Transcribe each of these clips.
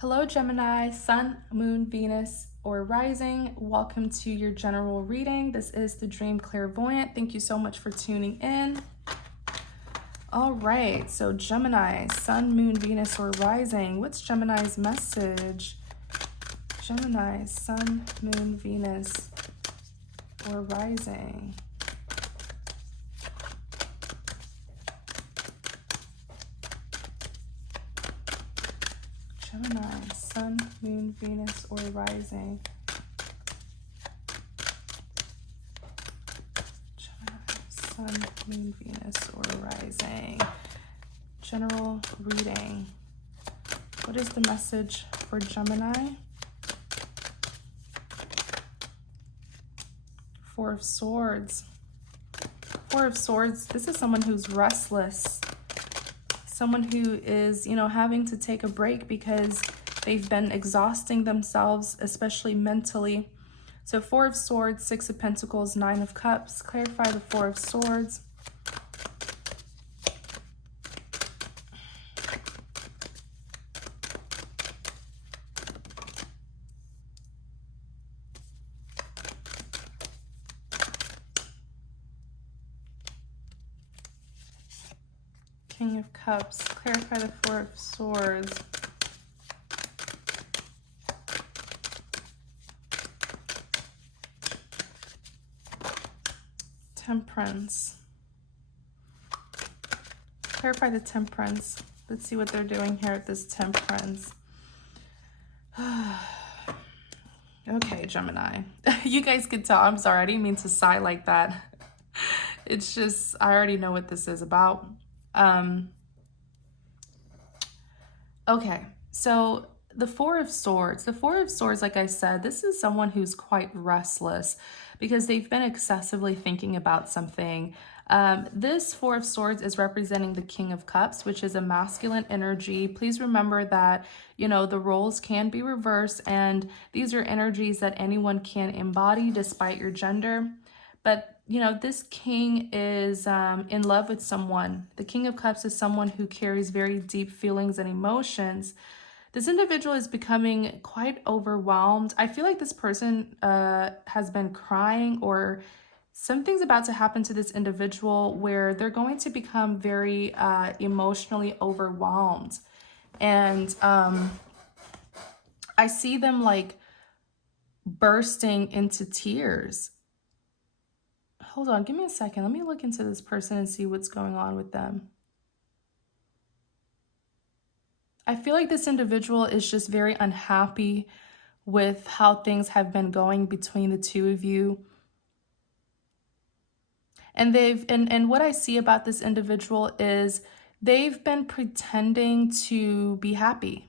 Hello, Gemini, Sun, Moon, Venus, or Rising. Welcome to your general reading. This is the Dream Clairvoyant. Thank you so much for tuning in. All right, so Gemini, Sun, Moon, Venus, or Rising. What's Gemini's message? Gemini, Sun, Moon, Venus, or Rising. Gemini, Sun, Moon, Venus, or Rising. Gemini, Sun, Moon, Venus, or Rising. General reading. What is the message for Gemini? Four of Swords. Four of Swords, this is someone who's restless. Someone who is, having to take a break because they've been exhausting themselves, especially mentally. So Four of Swords, Six of Pentacles, Nine of Cups. Clarify the Four of Swords. King of Cups. Clarify the Four of Swords. Temperance. Clarify the Temperance. Let's see what they're doing here at this Temperance. Okay, Gemini. You guys could tell. I'm sorry. I didn't mean to sigh like that. It's just, I already know what this is about. Okay, so the Four of Swords. The Four of Swords, like I said, this is someone who's quite restless because they've been excessively thinking about something. This Four of Swords is representing the King of Cups, which is a masculine energy. Please remember that, the roles can be reversed, and these are energies that anyone can embody despite your gender. But this king is in love with someone. The King of Cups is someone who carries very deep feelings and emotions. This individual is becoming quite overwhelmed. I feel like this person has been crying, or something's about to happen to this individual where they're going to become very emotionally overwhelmed. And I see them like bursting into tears. Hold on, give me a second. Let me look into this person and see what's going on with them. I feel like this individual is just very unhappy with how things have been going between the two of you. And and what I see about this individual is they've been pretending to be happy.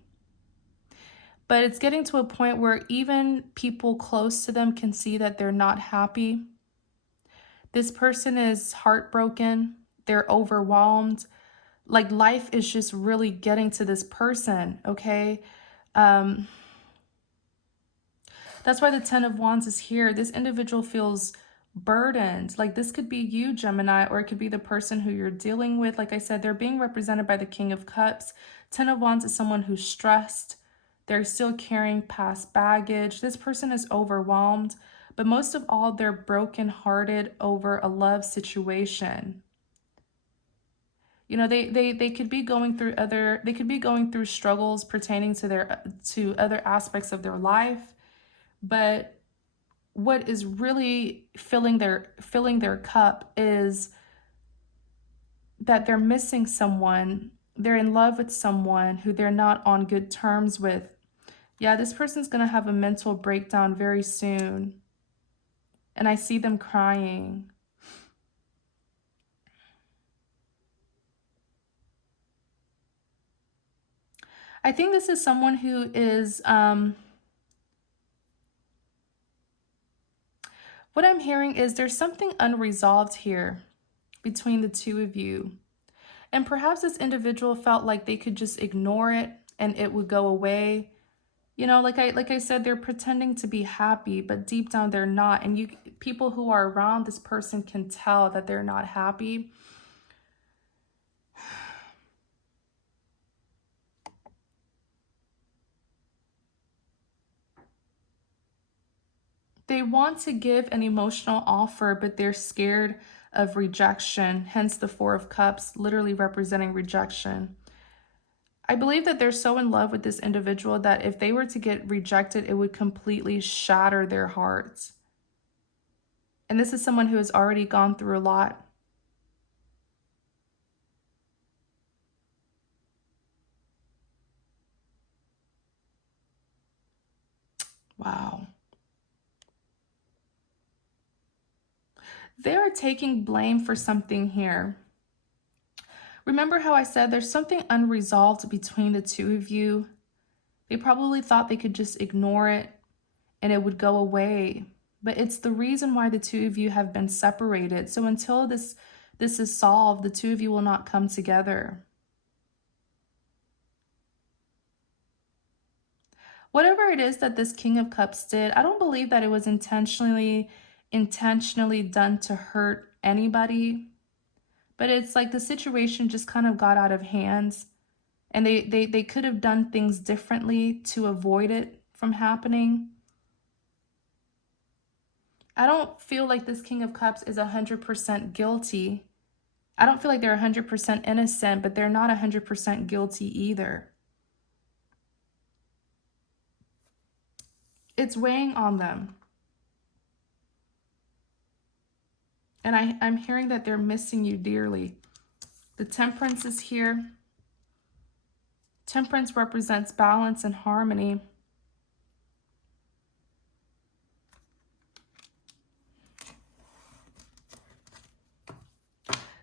But it's getting to a point where even people close to them can see that they're not happy. This person is heartbroken. They're overwhelmed. Like life is just really getting to this person, okay? That's why the Ten of Wands is here. This individual feels burdened. Like this could be you, Gemini, or it could be the person who you're dealing with. Like I said, they're being represented by the King of Cups. Ten of Wands is someone who's stressed. They're still carrying past baggage. This person is overwhelmed. But most of all, they're brokenhearted over a love situation. They could be going through struggles pertaining to other aspects of their life, but what is really filling their cup is that they're missing someone. They're in love with someone who they're not on good terms with. Yeah, this person's going to have a mental breakdown very soon. And I see them crying. I think this is someone who is, what I'm hearing is there's something unresolved here between the two of you. And perhaps this individual felt like they could just ignore it and it would go away. Like I said, they're pretending to be happy, but deep down they're not. And people who are around this person can tell that they're not happy. They want to give an emotional offer, but they're scared of rejection, hence the Four of Cups, literally representing rejection. I believe that they're so in love with this individual that if they were to get rejected, it would completely shatter their hearts. And this is someone who has already gone through a lot. Wow. They're taking blame for something here. Remember how I said there's something unresolved between the two of you? They probably thought they could just ignore it and it would go away. But it's the reason why the two of you have been separated. So until this is solved, the two of you will not come together. Whatever it is that this King of Cups did, I don't believe that it was intentionally done to hurt anybody. But it's like the situation just kind of got out of hands. And they could have done things differently to avoid it from happening. I don't feel like this King of Cups is 100% guilty. I don't feel like they're 100% innocent, but they're not 100% guilty either. It's weighing on them. And I'm hearing that they're missing you dearly. The Temperance is here. Temperance represents balance and harmony.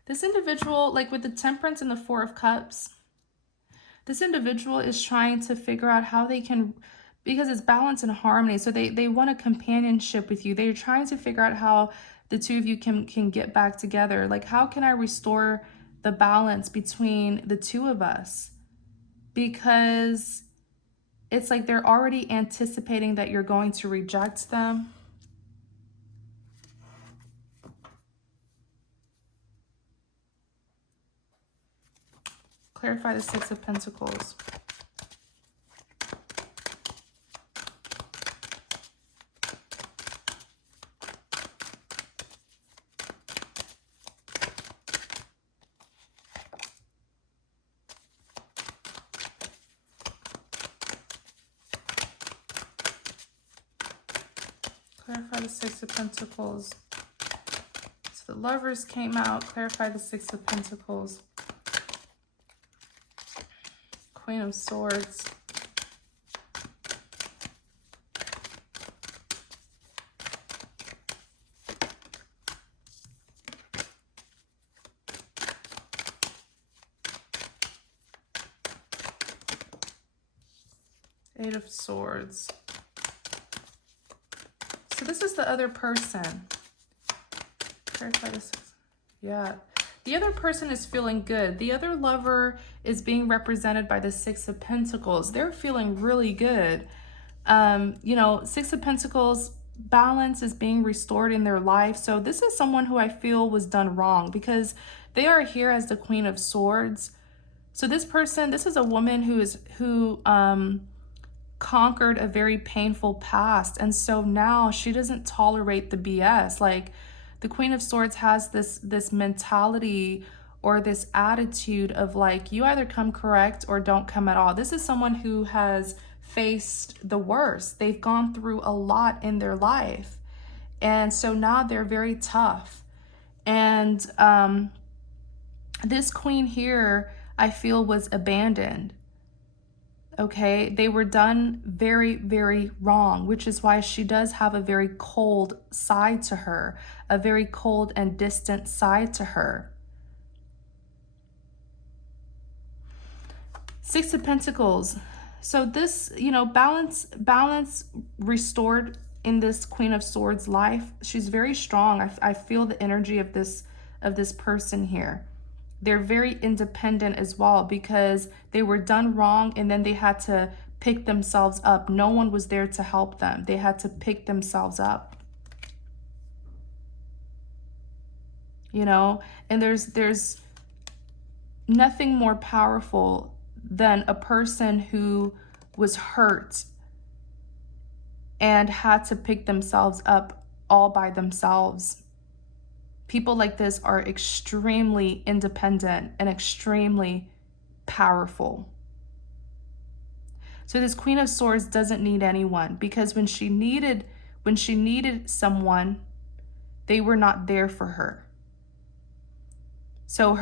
This individual, like with the Temperance and the Four of Cups, this individual is trying to figure out how they can, because it's balance and harmony. So they want a companionship with you. They're trying to figure out how the two of you can get back together. Like, how can I restore the balance between the two of us? Because it's like they're already anticipating that you're going to reject them. Clarify the Six of Pentacles. Clarify the Six of Pentacles. So the Lovers came out. Clarify the Six of Pentacles. Queen of Swords. Eight of Swords. So this is the other person. Clarify this. Yeah. The other person is feeling good. The other lover is being represented by the Six of Pentacles. They're feeling really good. You know, Six of Pentacles, balance is being restored in their life. So this is someone who I feel was done wrong because they are here as the Queen of Swords. So this person, this is a woman who conquered a very painful past. And so now she doesn't tolerate the BS. Like, the Queen of Swords has this mentality or this attitude of like, you either come correct or don't come at all. This is someone who has faced the worst. They've gone through a lot in their life. And so now they're very tough. And this queen here, I feel, was abandoned. Okay, they were done very, very wrong, which is why she does have a very cold side to her, a very cold and distant side to her. Six of Pentacles. So this, you know, balance restored in this Queen of Swords life. She's very strong. I feel the energy of this person here. They're very independent as well because they were done wrong and then they had to pick themselves up. No one was there to help them. They had to pick themselves up. You know, and there's nothing more powerful than a person who was hurt and had to pick themselves up all by themselves. People like this are extremely independent and extremely powerful. So this Queen of Swords doesn't need anyone, because when she needed someone, they were not there for her. So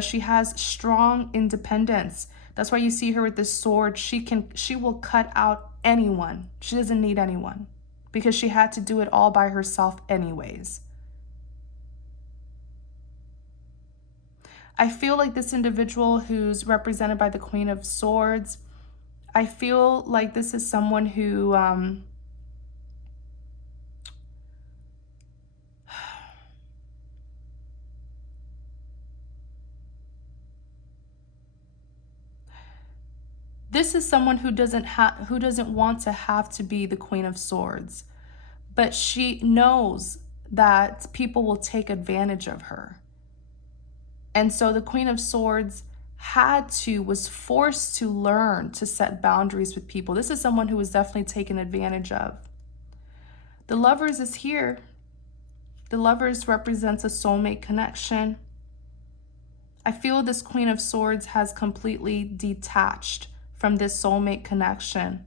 she has strong independence. That's why you see her with this sword. She will cut out anyone. She doesn't need anyone, because she had to do it all by herself anyways. I feel like this individual who's represented by the Queen of Swords, I feel like this is someone who this is someone who doesn't want to have to be the Queen of Swords, but she knows that people will take advantage of her. And so the Queen of Swords was forced to learn to set boundaries with people. This is someone who was definitely taken advantage of. The Lovers is here. The Lovers represents a soulmate connection. I feel this Queen of Swords has completely detached from this soulmate connection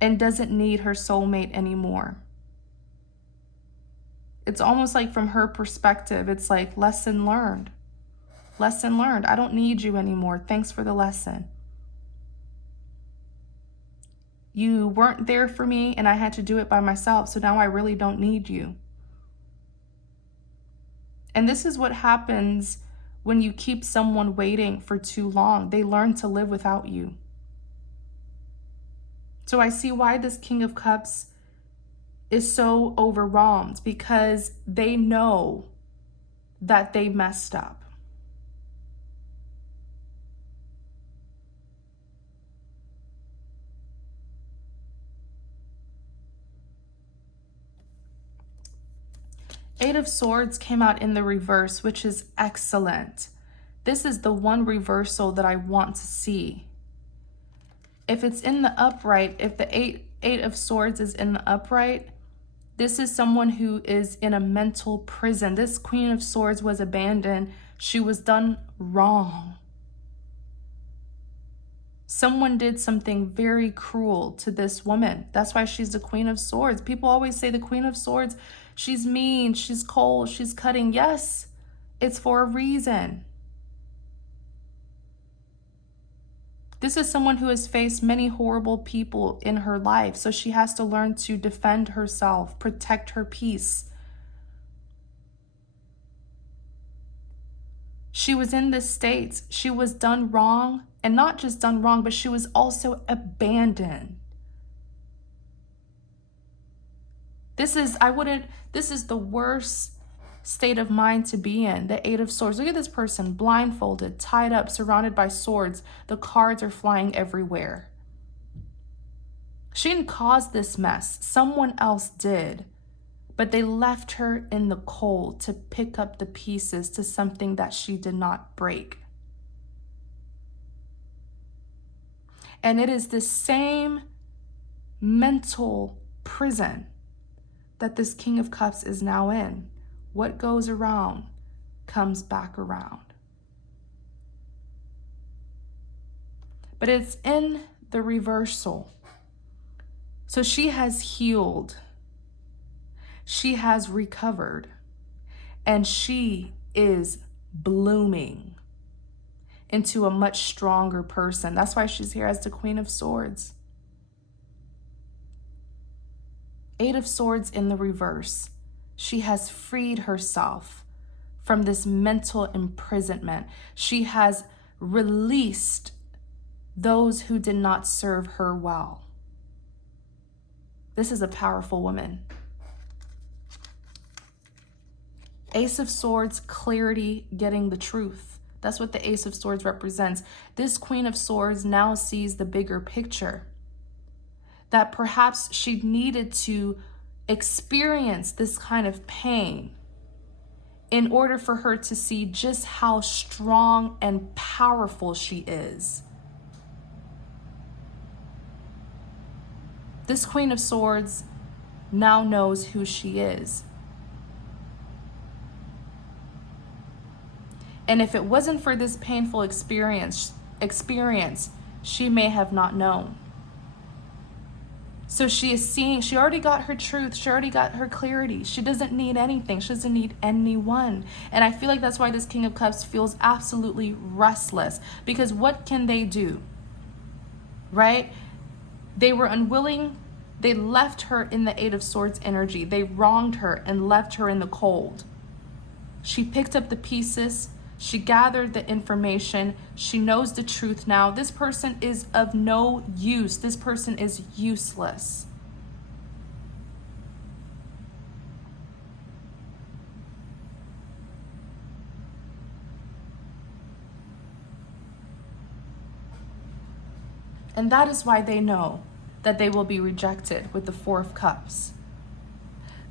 and doesn't need her soulmate anymore. It's almost like, from her perspective, it's like, lesson learned. Lesson learned. I don't need you anymore. Thanks for the lesson. You weren't there for me and I had to do it by myself, so now I really don't need you. And this is what happens when you keep someone waiting for too long. They learn to live without you. So I see why this King of Cups is so overwhelmed, because they know that they messed up. Eight of Swords came out in the reverse, which is excellent. This is the one reversal that I want to see. If it's in the upright, if the eight of Swords is in the upright, this is someone who is in a mental prison. This Queen of Swords was abandoned. She was done wrong. Someone did something very cruel to this woman. That's why she's the Queen of Swords. People always say the Queen of Swords, she's mean, she's cold, she's cutting. Yes, it's for a reason. This is someone who has faced many horrible people in her life, so she has to learn to defend herself, protect her peace. She was in this state. She was done wrong, and not just done wrong, but she was also abandoned. This is the worst state of mind to be in. The Eight of Swords. Look at this person, blindfolded, tied up, surrounded by swords. The cards are flying everywhere. She didn't cause this mess. Someone else did. But they left her in the cold to pick up the pieces to something that she did not break. And it is the same mental prison that this King of Cups is now in. What goes around comes back around. But it's in the reversal. So she has healed. She has recovered. And she is blooming into a much stronger person. That's why she's here as the Queen of Swords. Eight of Swords in the reverse. She has freed herself from this mental imprisonment. She has released those who did not serve her well. This is a powerful woman. Ace of Swords, clarity, getting the truth. That's what the Ace of Swords represents. This Queen of Swords now sees the bigger picture. That perhaps she needed to experience this kind of pain in order for her to see just how strong and powerful she is. This Queen of Swords now knows who she is. And if it wasn't for this painful experience, she may have not known. So she is seeing, she already got her truth. She already got her clarity. She doesn't need anything. She doesn't need anyone. And I feel like that's why this King of Cups feels absolutely restless. Because what can they do? Right? They were unwilling. They left her in the Eight of Swords energy. They wronged her and left her in the cold. She picked up the pieces. She gathered the information. She knows the truth now. This person is of no use. This person is useless. And that is why they know that they will be rejected with the Four of Cups.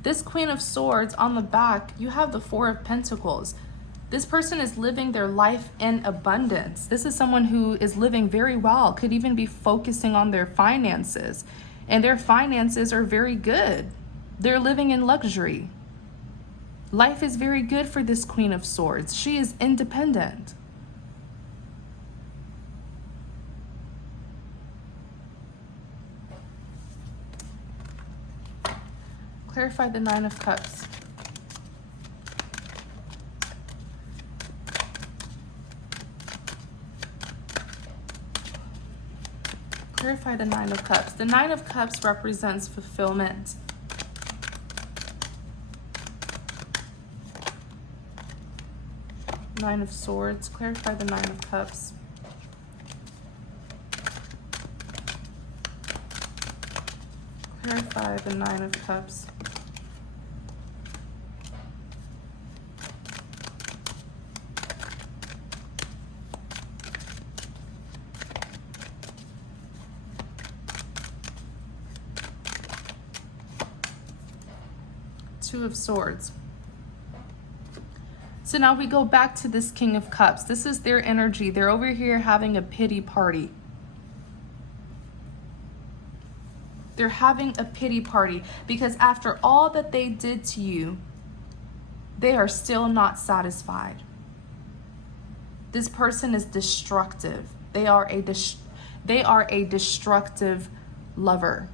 This Queen of Swords on the back, you have the Four of Pentacles. This person is living their life in abundance. This is someone who is living very well, could even be focusing on their finances. And their finances are very good. They're living in luxury. Life is very good for this Queen of Swords. She is independent. Clarify the Nine of Cups. Clarify the Nine of Cups. The Nine of Cups represents fulfillment. Nine of Swords. Clarify the Nine of Cups. Clarify the Nine of Cups. Two of Swords. So now we go back to this King of Cups. This is their energy. They're over here having a pity party. They're having a pity party because after all that they did to you, they are still not satisfied. This person is destructive. They are a destructive lover.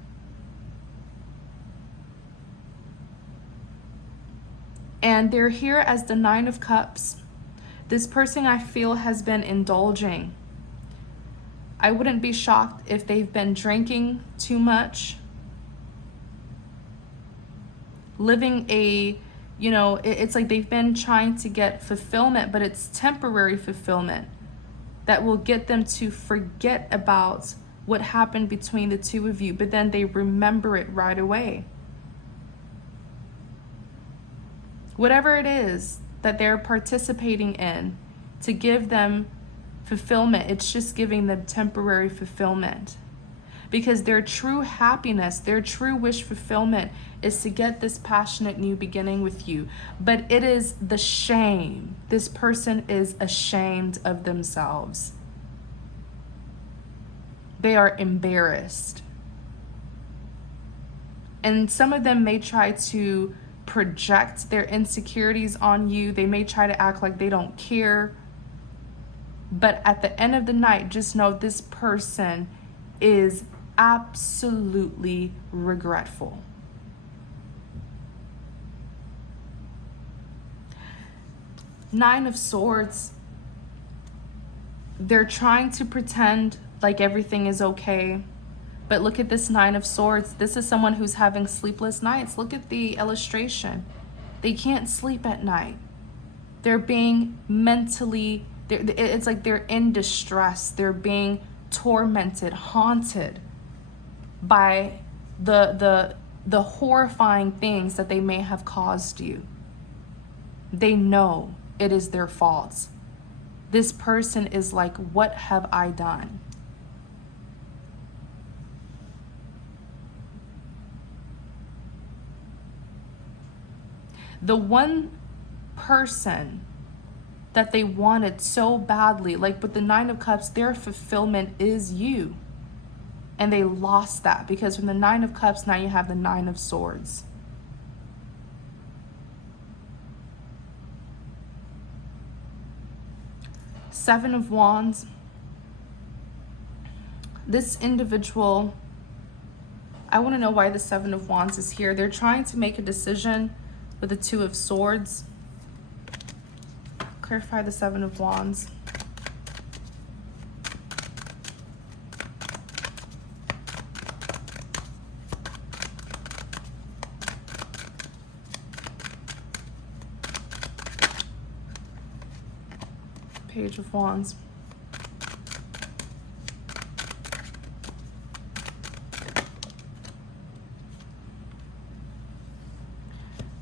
And they're here as the Nine of Cups. This person, I feel, has been indulging. I wouldn't be shocked if they've been drinking too much. Living it's like they've been trying to get fulfillment, but it's temporary fulfillment that will get them to forget about what happened between the two of you, but then they remember it right away. Whatever it is that they're participating in to give them fulfillment, it's just giving them temporary fulfillment. Because their true happiness, their true wish fulfillment is to get this passionate new beginning with you. But it is the shame. This person is ashamed of themselves. They are embarrassed. And some of them may try to project their insecurities on you. They may try to act like they don't care. But at the end of the night, just know this person is absolutely regretful. Nine of Swords. They're trying to pretend like everything is okay. But look at this Nine of Swords. This is someone who's having sleepless nights. Look at the illustration. They can't sleep at night. They're being mentally, it's like they're in distress. They're being tormented, haunted by the horrifying things that they may have caused you. They know it is their faults. This person is like, what have I done? The one person that they wanted so badly, like with the Nine of Cups, their fulfillment is you. And they lost that because from the Nine of Cups, now you have the Nine of Swords. Seven of Wands. This individual, I want to know why the Seven of Wands is here. They're trying to make a decision with the Two of Swords. Clarify the Seven of Wands. Page of Wands.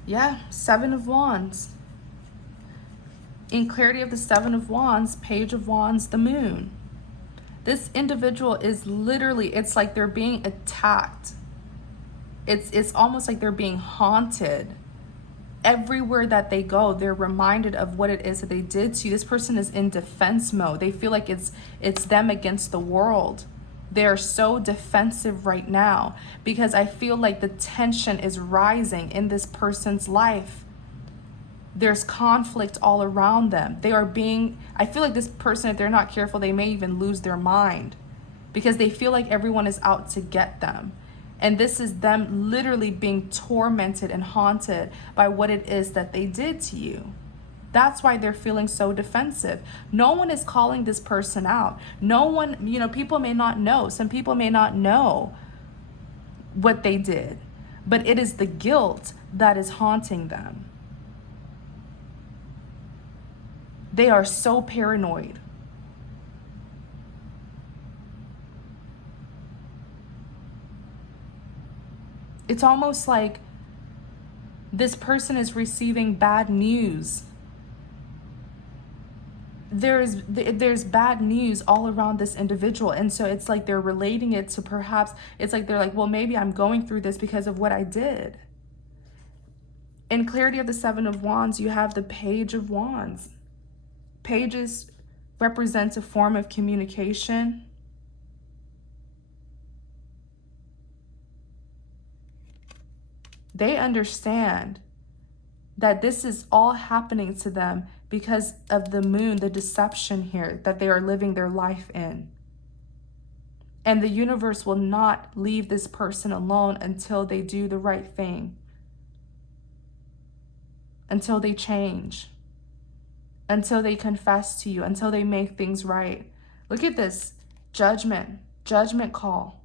Yeah, Seven of Wands. In clarity of the Seven of Wands, Page of Wands, the Moon. This individual is literally, it's like they're being attacked. It's almost like they're being haunted. Everywhere that they go, they're reminded of what it is that they did to you. This person is in defense mode. They feel like it's them against the world. They're so defensive right now because I feel like the tension is rising in this person's life. There's conflict all around them. I feel like this person, if they're not careful, they may even lose their mind because they feel like everyone is out to get them. And this is them literally being tormented and haunted by what it is that they did to you. That's why they're feeling so defensive. No one is calling this person out. No one, people may not know. Some people may not know what they did, but it is the guilt that is haunting them. They are so paranoid. It's almost like this person is receiving bad news. There's bad news all around this individual. And so it's like they're relating it to perhaps, it's like they're like, well, maybe I'm going through this because of what I did. In clarity of the Seven of Wands, you have the Page of Wands. Pages represents a form of communication. They understand that this is all happening to them because of the moon, the deception here that they are living their life in. And the universe will not leave this person alone until they do the right thing, until they change, until they confess to you, until they make things right. Look at this, judgment call.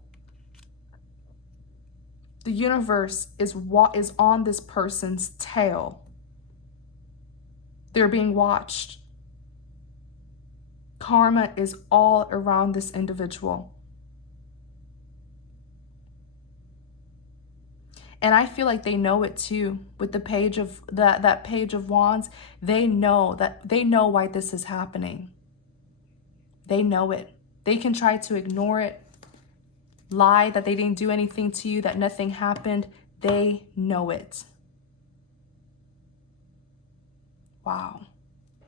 The universe is on this person's tail. They're being watched. Karma is all around this individual. And I feel like they know it too. With the page of that Page of Wands, they know why this is happening. They know it. They can try to ignore it, lie that they didn't do anything to you, that nothing happened. They know it. Wow.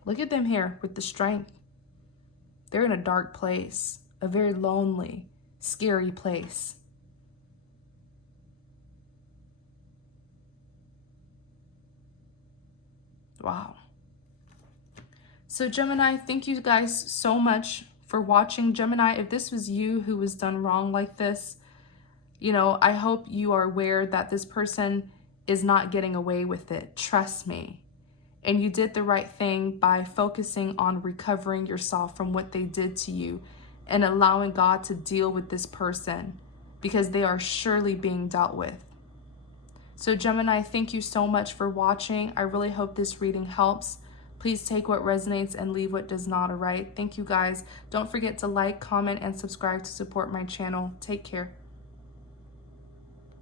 Look at them here with the strength. They're in a dark place, a very lonely, scary place. Wow. So Gemini, thank you guys so much for watching. Gemini, if this was you who was done wrong like this, I hope you are aware that this person is not getting away with it. Trust me. And you did the right thing by focusing on recovering yourself from what they did to you and allowing God to deal with this person because they are surely being dealt with. So Gemini, thank you so much for watching. I really hope this reading helps. Please take what resonates and leave what does not, all right? Thank you guys. Don't forget to like, comment, and subscribe to support my channel. Take care.